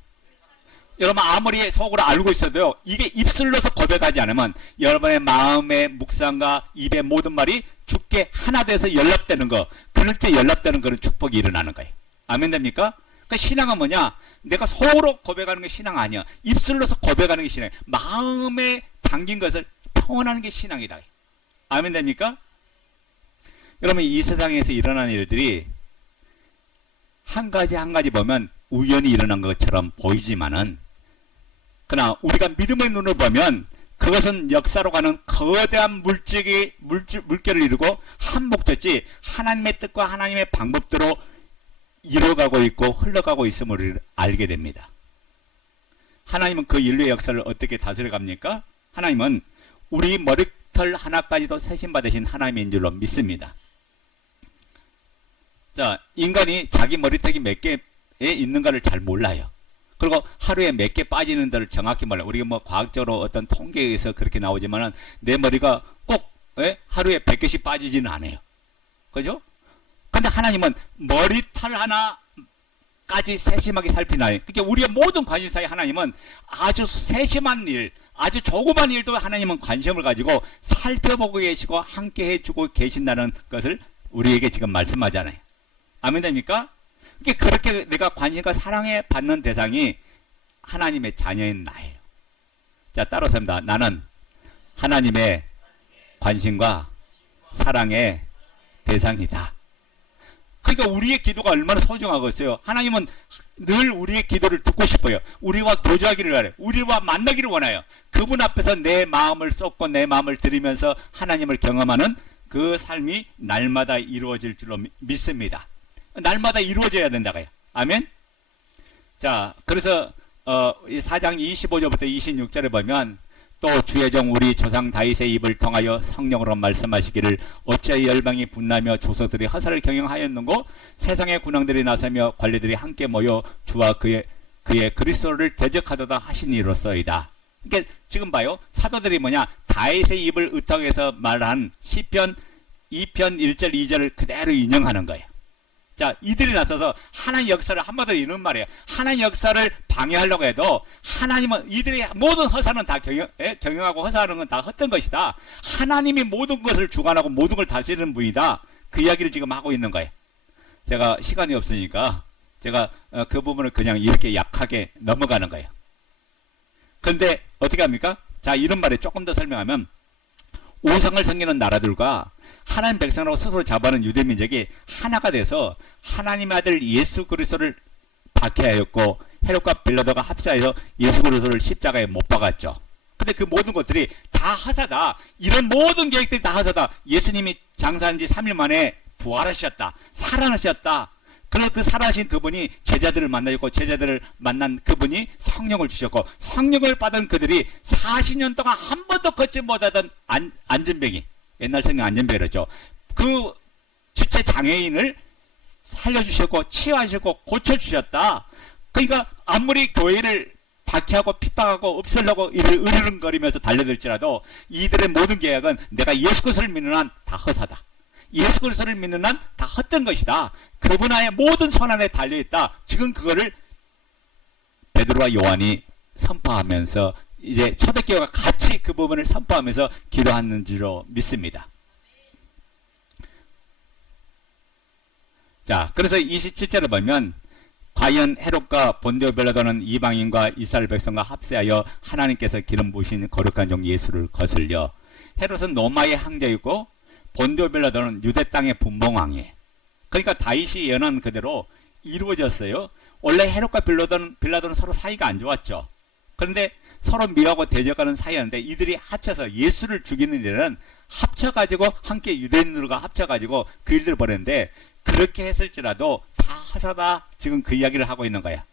여러분 아무리 속으로 알고 있어도요, 이게 입술로서 고백하지 않으면 여러분의 마음의 묵상과 입의 모든 말이 주께 하나 돼서 연락되는 거, 그럴 때 연락되는 그런 축복이 일어나는 거예요. 아멘 됩니까? 그 신앙은 뭐냐? 내가 속으로 고백하는 게 신앙 아니야. 입술로서 고백하는 게 신앙이야. 마음에 담긴 것을 표현하는 게 신앙이다. 아멘 됩니까? 여러분 이 세상에서 일어나는 일들이 한 가지 보면 우연히 일어난 것처럼 보이지만은, 그러나 우리가 믿음의 눈을 보면 그것은 역사로 가는 거대한 물결을 이루고 한 목적지 하나님의 뜻과 하나님의 방법대로 이뤄가고 있고 흘러가고 있음을 알게 됩니다. 하나님은 그 인류의 역사를 어떻게 다스려 갑니까? 하나님은 우리 머리털 하나까지도 세심받으신 하나님인 줄로 믿습니다. 자, 인간이 자기 머리털이 몇 개에 있는가를 잘 몰라요. 그리고 하루에 몇 개 빠지는 데를 정확히 몰라요. 우리가 뭐 과학적으로 어떤 통계에 의해서 그렇게 나오지만은 내 머리가 꼭 하루에 100개씩 빠지지는 않아요. 그죠? 근데 하나님은 머리털 하나까지 세심하게 살피나요. 그러니까 우리의 모든 관심사에 하나님은 아주 세심한 일, 아주 조그만 일도 하나님은 관심을 가지고 살펴보고 계시고 함께 해주고 계신다는 것을 우리에게 지금 말씀하잖아요. 아멘 됩니까? 그렇게 내가 관심과 사랑에 받는 대상이 하나님의 자녀인 나예요. 자, 따라서 합니다. 나는 하나님의 관심과 사랑의 대상이다. 그러니까 우리의 기도가 얼마나 소중하겠어요. 하나님은 늘 우리의 기도를 듣고 싶어요. 우리와 교제하기를 원해요. 우리와 만나기를 원해요. 그분 앞에서 내 마음을 쏟고 내 마음을 드리면서 하나님을 경험하는 그 삶이 날마다 이루어질 줄로 믿습니다. 날마다 이루어져야 된다고요. 아멘. 자, 그래서 4장 25절부터 26절에 보면 또 주의 종 우리 조상 다윗의 입을 통하여 성령으로 말씀하시기를 어찌하여 열방이 분나며 조서들이 허사를 경영하였는고 세상의 군왕들이 나서며 관리들이 함께 모여 주와 그의 그리스도를 대적하도다 하시니로소이다. 그러니까 지금 봐요. 사도들이 뭐냐? 다윗의 입을 의탁해서 말한 시편 2편 1절 2절을 그대로 인용하는 거예요. 자, 이들이 나서서 하나님 역사를 한마디로 이런 말이에요. 하나님 역사를 방해하려고 해도 하나님은 이들의 모든 허사는 다 경영하고 허사하는 건 다 헛된 것이다. 하나님이 모든 것을 주관하고 모든 걸 다스리는 분이다. 그 이야기를 지금 하고 있는 거예요. 제가 시간이 없으니까 제가 그 부분을 그냥 이렇게 약하게 넘어가는 거예요. 그런데 어떻게 합니까? 자, 이런 말에 조금 더 설명하면 우상을 섬기는 나라들과 하나님 백성으로 스스로 잡아는 유대민족이 하나가 돼서 하나님의 아들 예수 그리스도를 박해하였고 헤롯과 빌라도가 합세하여 예수 그리스도를 십자가에 못 박았죠. 근데 그 모든 것들이 다 허사다. 이런 모든 계획들이 다 허사다. 예수님이 장사한 지 3일 만에 부활하셨다. 살아나셨다. 그래서 그 살아신 그분이 제자들을 만나셨고 제자들을 만난 그분이 성령을 주셨고 성령을 받은 그들이 40년 동안 한 번도 걷지 못하던 안전병이, 옛날 성경 안전병이랬죠. 그 지체 장애인을 살려주셨고 치유하셨고 고쳐주셨다. 그러니까 아무리 교회를 박해하고 핍박하고 없애려고 으르렁거리면서 달려들지라도 이들의 모든 계약은 내가 예수 그리스도를 믿는 한 다 허사다. 예수 그리스도를 믿는 한 다 헛된 것이다. 그분의 모든 손안에 달려있다. 지금 그거를 베드로와 요한이 선포하면서 이제 초대교회가 같이 그 부분을 선포하면서 기도하는 줄로 믿습니다. 자, 그래서 27절을 보면 과연 헤롯과 본디오 빌라도는 이방인과 이스라엘 백성과 합세하여 하나님께서 기름 부으신 거룩한 종 예수를 거슬려. 헤롯은 로마의 황제이고 본디오 빌라도는 유대 땅의 분봉왕이에요. 그러니까 다윗이 예언한 그대로 이루어졌어요. 원래 헤롯과 빌라도는 서로 사이가 안 좋았죠. 그런데 서로 미워하고 대적하는 사이였는데 이들이 합쳐서 예수를 죽이는 일은 합쳐가지고 함께 유대인들과 합쳐가지고 그 일들을 벌였는데, 그렇게 했을지라도 다 하사다 지금 그 이야기를 하고 있는 거야.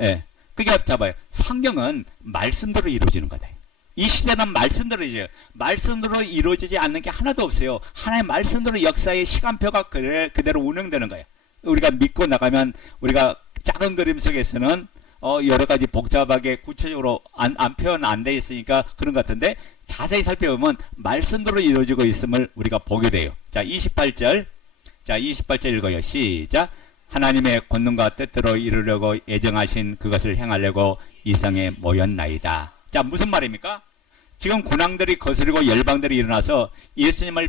예. 그게 잡아요. 성경은 말씀대로 이루어지는 거다. 이 시대는 말씀대로 이루어지지 않는 게 하나도 없어요. 하나의 말씀대로 역사의 시간표가 그대로 운영되는 거예요. 우리가 믿고 나가면 우리가 작은 그림 속에서는 여러 가지 복잡하게 구체적으로 안 표현 안 돼 있으니까 그런 것 같은데, 자세히 살펴보면 말씀대로 이루어지고 있음을 우리가 보게 돼요. 자, 28절 읽어요. 시작. 하나님의 권능과 뜻대로 이루려고 예정하신 그것을 행하려고 이성에 모였나이다. 자, 무슨 말입니까? 지금 군왕들이 거스르고 열방들이 일어나서 예수님을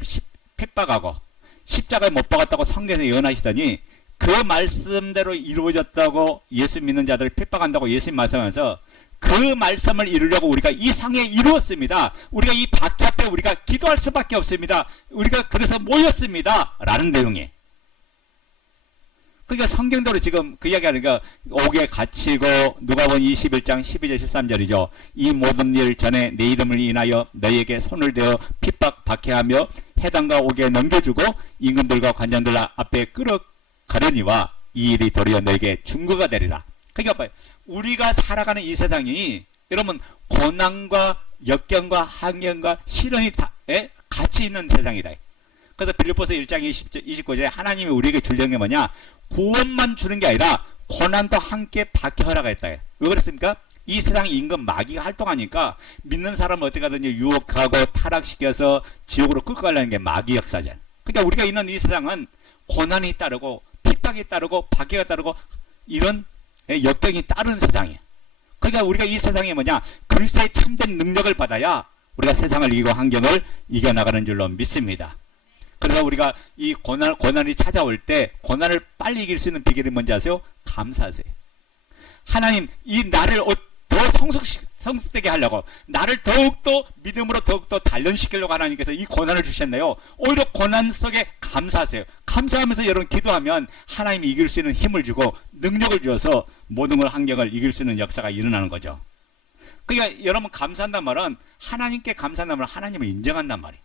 핍박하고 십자가에 못 박았다고 성경에 예언하시더니, 그 말씀대로 이루어졌다고 예수 믿는 자들을 핍박한다고 예수님 말씀하면서 그 말씀을 이루려고 우리가 이 상에 이루었습니다. 우리가 이 박해 앞에 우리가 기도할 수밖에 없습니다. 우리가 그래서 모였습니다. 라는 내용이에요. 그러니까 성경대로 지금 그 이야기하는 거, 옥에 갇히고, 누가복음 21장 12절 13절이죠. 이 모든 일 전에 내 이름을 인하여 너희에게 손을 대어 핍박 박해하며 해당과 옥에 넘겨주고 임금들과 관장들 앞에 끌어가려니와 이 일이 도리어 너에게 증거가 되리라. 그러니까 봐요. 우리가 살아가는 이 세상이 여러분 고난과 역경과 환경과 시련이 다 같이 있는 세상이다. 그래서 빌립보서 1장 29절에 하나님이 우리에게 주려는 게 뭐냐? 구원만 주는 게 아니라 고난도 함께 받게 허락했다. 왜 그랬습니까? 이 세상 임금 마귀가 활동하니까 믿는 사람은 어떻게 하든지 유혹하고 타락시켜서 지옥으로 끌고 가려는 게 마귀 역사잖아. 그러니까 우리가 있는 이 세상은 고난이 따르고 핍박이 따르고 박해가 따르고 이런 역경이 따르는 세상이에요. 그러니까 우리가 이 세상에 뭐냐? 그리스도의 참된 능력을 받아야 우리가 세상을 이기고 환경을 이겨나가는 줄로 믿습니다. 그래서 우리가 이 고난이 찾아올 때 고난을 빨리 이길 수 있는 비결이 뭔지 아세요? 감사하세요. 하나님, 이 나를 더 성숙되게 하려고, 나를 더욱더 믿음으로 더욱더 단련시키려고 하나님께서 이 고난을 주셨네요. 오히려 고난 속에 감사하세요. 감사하면서 여러분 기도하면 하나님이 이길 수 있는 힘을 주고 능력을 주어서 모든 환경을 이길 수 있는 역사가 일어나는 거죠. 그러니까 여러분 감사한단 말은 하나님께 감사한단 말은 하나님을 인정한단 말이에요.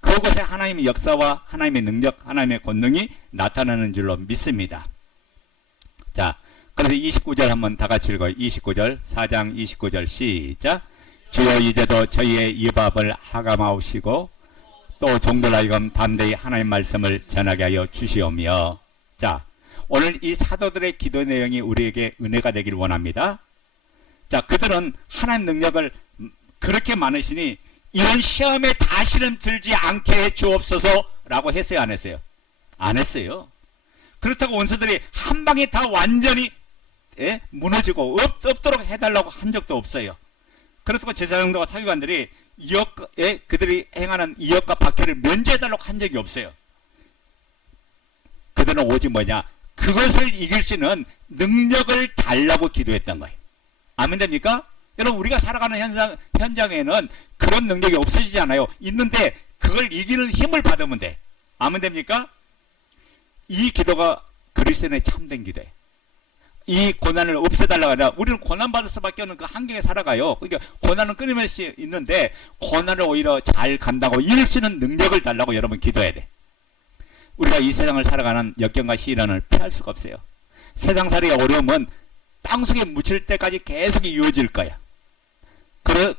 그곳에 하나님의 역사와 하나님의 능력, 하나님의 권능이 나타나는 줄로 믿습니다. 자, 그래서 29절 한번 다 같이 읽어요. 29절, 4장 29절 시작. 주여 이제도 저희의 이밥을 하감하시고 또 종들 하여금 담대히 하나님의 말씀을 전하게 하여 주시오며. 자, 오늘 이 사도들의 기도 내용이 우리에게 은혜가 되길 원합니다. 자, 그들은 하나님 능력을 그렇게 많으시니 이런 시험에 다시는 들지 않게 해 주옵소서 라고 했어요, 안 했어요? 안 했어요. 그렇다고 원수들이 한 방에 다 완전히 무너지고 없도록 해달라고 한 적도 없어요. 그렇다고 제사장들과 사기관들이 그들이 행하는 이역과 박해를 면제해달라고 한 적이 없어요. 그들은 오직 뭐냐? 그것을 이길 수 있는 능력을 달라고 기도했던 거예요. 아멘 됩니까? 여러분, 우리가 살아가는 현장에는 그런 능력이 없어지지 않아요. 있는데 그걸 이기는 힘을 받으면 돼. 아멘 됩니까? 이 기도가 그리스도인의 참된 기도예요. 이 고난을 없애달라고 하라. 우리는 고난받을 수밖에 없는 그 환경에 살아가요. 그러니까 고난은 끊임없이 있는데 고난을 오히려 잘 감당하고 이길 수 있는 능력을 달라고 여러분 기도해야 돼. 우리가 이 세상을 살아가는 역경과 시련을 피할 수가 없어요. 세상살이의 어려움은 땅속에 묻힐 때까지 계속 이어질 거야.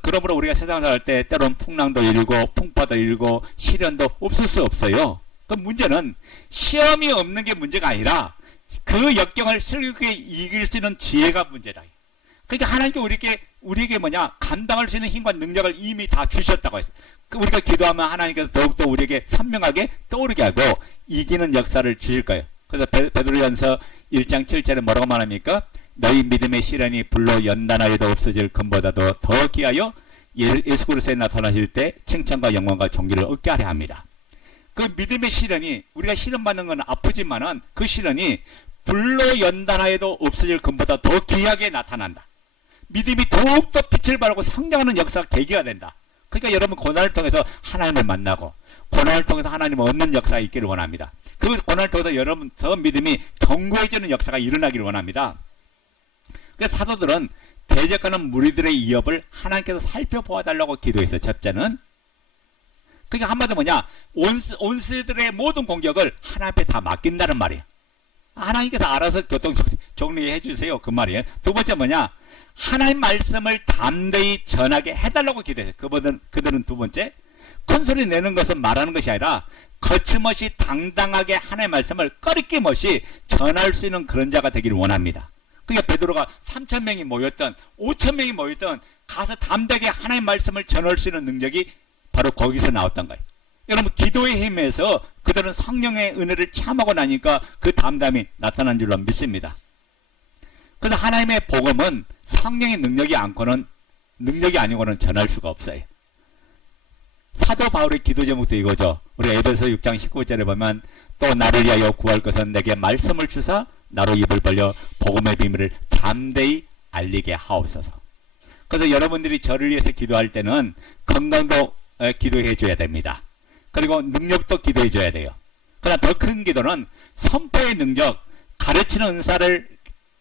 그러므로 우리가 세상을 살 때 때로는 풍랑도 일고 풍파도 일고 시련도 없을 수 없어요. 그 문제는 시험이 없는 게 문제가 아니라 그 역경을 슬기롭게 이길 수 있는 지혜가 문제다. 그러니까 하나님께 우리에게 뭐냐? 감당할 수 있는 힘과 능력을 이미 다 주셨다고 했어요. 우리가 기도하면 하나님께서 더욱더 우리에게 선명하게 떠오르게 하고 이기는 역사를 주실 거예요. 그래서 베드로전서 1장 7절에 뭐라고 말합니까? 너희 믿음의 시련이 불로 연단하여도 없어질 금보다도 더 귀하여 예수 그리스도에 나타나실 때 칭찬과 영광과 존귀를 얻게 하려 합니다. 그 믿음의 시련이, 우리가 시련받는 건 아프지만은 그 시련이 불로 연단하여도 없어질 금보다 더 귀하게 나타난다. 믿음이 더욱더 빛을 발하고 성장하는 역사가 계기가 된다. 그러니까 여러분 고난을 통해서 하나님을 만나고 고난을 통해서 하나님을 얻는 역사가 있기를 원합니다. 그 고난을 통해서 여러분 더 믿음이 견고해지는 역사가 일어나기를 원합니다. 그래서 사도들은 대적하는 무리들의 위협을 하나님께서 살펴보아달라고 기도했어요. 첫째는. 그게 한마디로 뭐냐, 온수들의 모든 공격을 하나님 앞에 다 맡긴다는 말이에요. 하나님께서 알아서 교통 정리해 주세요, 그 말이에요. 두 번째 뭐냐, 하나님 말씀을 담대히 전하게 해달라고 기도해요. 그들은 두 번째, 큰 소리 내는 것은 말하는 것이 아니라 거침없이 당당하게 하나님의 말씀을 꺼리낌 없이 전할 수 있는 그런 자가 되기를 원합니다. 그러니까 베드로가 3,000명이 모였던 5,000명이 모였던 가서 담대하게 하나님의 말씀을 전할 수 있는 능력이 바로 거기서 나왔던 거예요. 여러분, 기도의 힘에서 그들은 성령의 은혜를 체험하고 나니까 그 담담이 나타난 줄로 믿습니다. 그래서 하나님의 복음은 성령의 능력이 아니고는 전할 수가 없어요. 사도 바울의 기도 제목도 이거죠. 우리 에베소 6장 19절에 보면 또 나를 위하여 구할 것은 내게 말씀을 주사 나로 입을 벌려 복음의 비밀을 담대히 알리게 하옵소서. 그래서 여러분들이 저를 위해서 기도할 때는 건강도 기도해 줘야 됩니다. 그리고 능력도 기도해 줘야 돼요. 그러나 더 큰 기도는 선포의 능력, 가르치는 은사를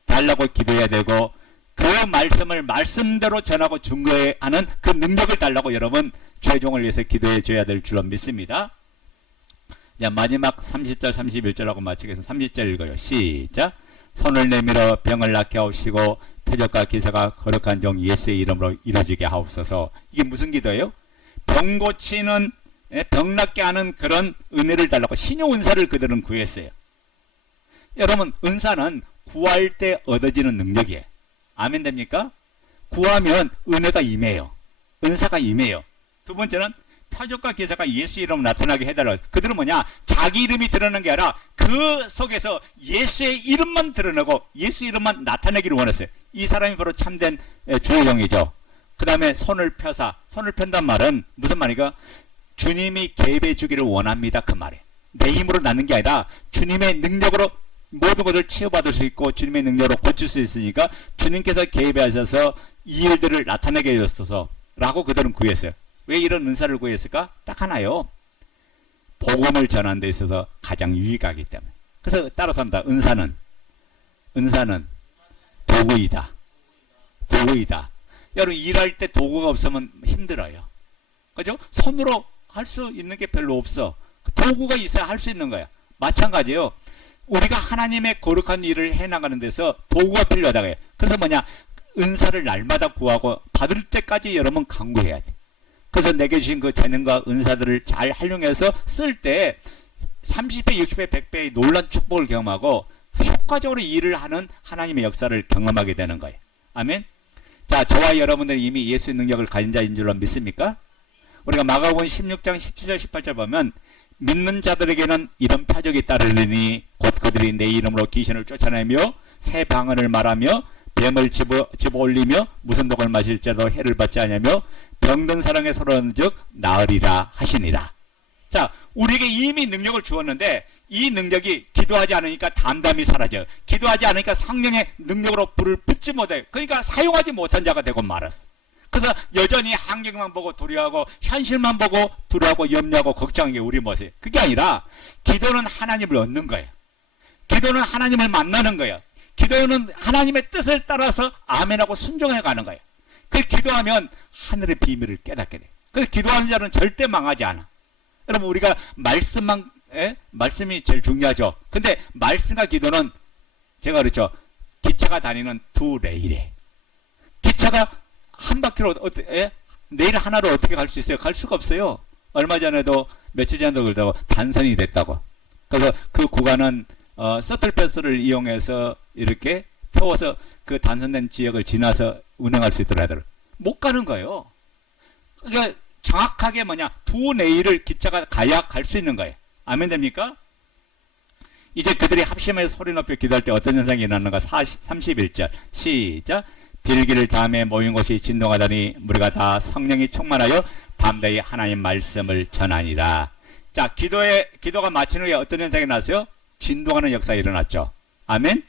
달라고 기도해야 되고 그 말씀을 말씀대로 전하고 증거하는 그 능력을 달라고 여러분 최종을 위해서 기도해 줘야 될 줄로 믿습니다. 자, 마지막 30절 31절하고 마치겠습니다. 30절 읽어요. 시작. 손을 내밀어 병을 낫게 하옵시고 표적과 기사가 거룩한 종 예수의 이름으로 이루어지게 하옵소서. 이게 무슨 기도예요? 병 고치는, 병 낫게 하는 그런 은혜를 달라고 신용 은사를 그들은 구했어요. 여러분, 은사는 구할 때 얻어지는 능력이에요. 아멘 됩니까? 구하면 은혜가 임해요. 은사가 임해요. 두 번째는 표적과 기사가 예수 이름으로 나타나게 해달라고. 그들은 뭐냐? 자기 이름이 드러나는 게 아니라 그 속에서 예수의 이름만 드러내고 예수 이름만 나타내기를 원했어요. 이 사람이 바로 참된 주의 종이죠. 그 다음에 손을 편단 말은 무슨 말인가? 주님이 개입해 주기를 원합니다. 그 말이에요. 내 힘으로 낳는 게 아니라 주님의 능력으로 모든 것을 치유받을 수 있고 주님의 능력으로 고칠 수 있으니까 주님께서 개입하셔서 이 일들을 나타내게 해줬어서 라고 그들은 구했어요. 왜 이런 은사를 구했을까? 딱 하나요. 복음을 전하는 데 있어서 가장 유익하기 때문에. 그래서 따라서 합니다. 은사는 도구이다. 여러분, 일할 때 도구가 없으면 힘들어요. 그죠? 손으로 할 수 있는 게 별로 없어. 도구가 있어야 할 수 있는 거야. 마찬가지예요. 우리가 하나님의 거룩한 일을 해나가는 데서 도구가 필요하다고 해요. 그래서 뭐냐? 은사를 날마다 구하고 받을 때까지 여러분 강구해야 돼. 그래서 내게 주신 그 재능과 은사들을 잘 활용해서 쓸 때 30배, 60배, 100배의 놀란 축복을 경험하고 효과적으로 일을 하는 하나님의 역사를 경험하게 되는 거예요. 아멘. 자, 저와 여러분들은 이미 예수의 능력을 가진 자인 줄로 믿습니까? 우리가 마가복음 16장 17절 18절 보면 믿는 자들에게는 이런 표적이 따르리니 곧 그들이 내 이름으로 귀신을 쫓아내며 새 방언을 말하며 뱀을 집어 올리며 무슨 독을 마실지라도 해를 받지 않으며 병든 사람의 서러운 즉 나으리라 하시니라. 자, 우리에게 이미 능력을 주었는데 이 능력이 기도하지 않으니까 담담이 사라져요. 기도하지 않으니까 성령의 능력으로 불을 붙지 못해요. 그러니까 사용하지 못한 자가 되고 말았어. 그래서 여전히 환경만 보고 두려워하고 현실만 보고 두려워하고 염려하고 걱정하는 게 우리 모습이에요. 그게 아니라 기도는 하나님을 얻는 거예요. 기도는 하나님을 만나는 거예요. 기도는 하나님의 뜻을 따라서 아멘하고 순종해 가는 거예요. 그 기도하면 하늘의 비밀을 깨닫게 돼요. 그래서 기도하는 자는 절대 망하지 않아. 여러분, 우리가 말씀이 제일 중요하죠. 근데 말씀과 기도는 제가 그랬죠. 기차가 다니는 두 레일에. 기차가 한 바퀴로 내일 하나로 어떻게 갈 수 있어요? 갈 수가 없어요. 얼마 전에도 며칠 전에도 그러다고 단선이 됐다고. 그래서 그 구간은 서틀버스를 이용해서 이렇게 태워서 그 단선된 지역을 지나서 운행할 수 있도록 하더라고요. 못 가는 거예요. 그러니까 정확하게 두 레일을 기차가 가야 갈 수 있는 거예요. 아멘 됩니까? 이제 그들이 합심해서 소리 높여 기도할 때 어떤 현상이 일어나는가? 31절 시작. 빌기를 다음에 모인 곳이 진동하더니 무리가 다 성령이 충만하여 밤낮이 하나님 말씀을 전하니라. 자, 기도가 마친 후에 어떤 현상이 났어요? 진동하는 역사가 일어났죠. 아멘?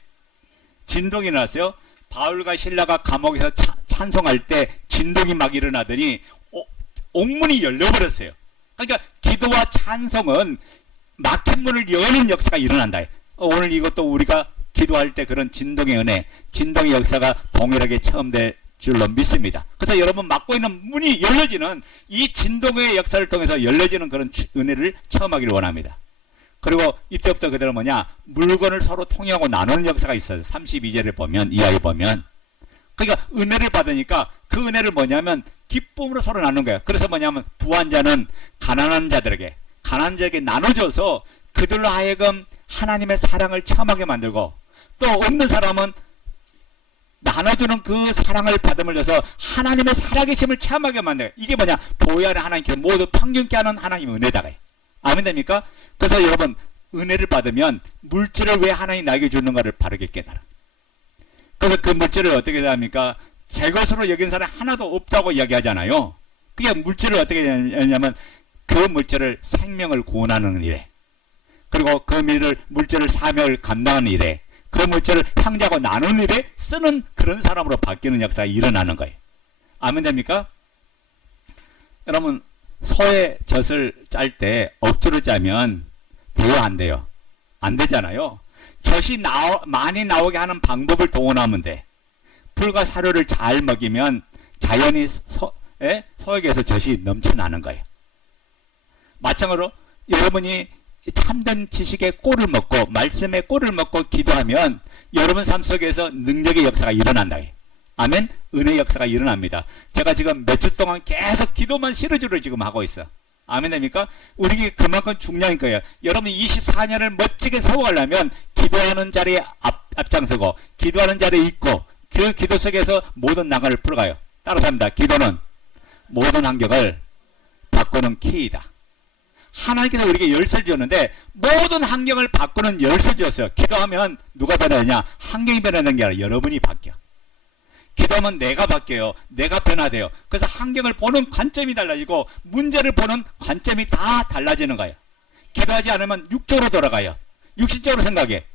진동이 일어났어요. 바울과 실라가 감옥에서 찬송할 때 진동이 막 일어나더니 옥문이 열려버렸어요. 그러니까 기도와 찬송은 막힌 문을 여는 역사가 일어난다. 오늘 이것도 우리가 기도할 때 그런 진동의 은혜, 진동의 역사가 동일하게 처음 될 줄로 믿습니다. 그래서 여러분 막고 있는 문이 열려지는 이 진동의 역사를 통해서 열려지는 그런 은혜를 체험하기를 원합니다. 그리고 이때부터 그대로 뭐냐, 물건을 서로 통용하고 나누는 역사가 있어요. 32절에 보면, 이하에 보면. 그러니까 은혜를 받으니까 그 은혜를 뭐냐면 기쁨으로 서로 나누는 거예요. 그래서 뭐냐면 부한 자는 가난한 자들에게 나눠줘서 그들로 하여금 하나님의 사랑을 체험하게 만들고, 또 없는 사람은 나눠주는 그 사랑을 받음으로써 하나님의 살아계심을 체험하게 만들어요. 이게 뭐냐, 보혈 안에 하나님께 모두 평균케 하는 하나님의 은혜다가요. 아멘 됩니까? 그래서 여러분, 은혜를 받으면 물질을 왜 하나님이 나에게 주는가를 바르게 깨달아. 그래서 그 물질을 어떻게 합니까? 제 것으로 여긴 사람이 하나도 없다고 이야기하잖아요. 그게 물질을 어떻게 하냐면 그 물질을 생명을 구원하는 일에, 그리고 그 물질을 사명을 감당하는 일에, 그 물질을 형제하고 나누는 일에 쓰는 그런 사람으로 바뀌는 역사가 일어나는 거예요. 아멘 됩니까? 여러분, 소의 젖을 짤 때 억지로 짜면 돼요, 안 돼요? 안 되잖아요. 젖이 많이 나오게 하는 방법을 동원하면 돼. 풀과 사료를 잘 먹이면 자연히 소에게서 젖이 넘쳐나는 거예요. 마찬가지로 여러분이 참된 지식의 꼴을 먹고 말씀의 꼴을 먹고 기도하면 여러분 삶 속에서 능력의 역사가 일어난다. 아멘. 은혜의 역사가 일어납니다. 제가 지금 몇 주 동안 계속 기도만 시리즈로 지금 하고 있어. 아멘 됩니까? 우리에게 그만큼 중요한 거예요. 여러분 24년을 멋지게 세워가려면 기도하는 자리에 앞장서고 기도하는 자리에 있고 그 기도 속에서 모든 난관을 풀어가요. 따라서 합니다. 기도는 모든 환경을 바꾸는 키이다. 하나님께서 우리에게 열쇠를 줬는데 모든 환경을 바꾸는 열쇠를 줬어요. 기도하면 누가 변하느냐? 환경이 변하는 게 아니라 여러분이 바뀌어. 기도하면 내가 바뀌어요. 내가 변화돼요. 그래서 환경을 보는 관점이 달라지고 문제를 보는 관점이 다 달라지는 거예요. 기도하지 않으면 육적으로 돌아가요. 육신적으로 생각해.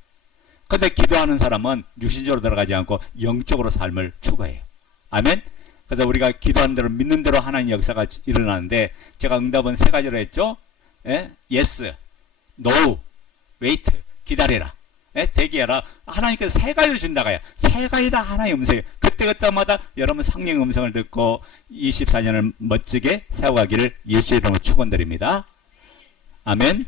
근데 기도하는 사람은 육신적으로 돌아가지 않고 영적으로 삶을 추구해요. 아멘. 그래서 우리가 기도하는 대로 믿는 대로 하나님 역사가 일어나는데, 제가 응답은 세 가지로 했죠. yes, no, wait, 기다려라. 대기해라. 하나님께서 세 가지를 준다가요. 세 가지 다 하나의 음성이에요. 그때마다 여러분 성령의 음성을 듣고 24년을 멋지게 세워가기를 예수의 이름으로 축원드립니다. 아멘.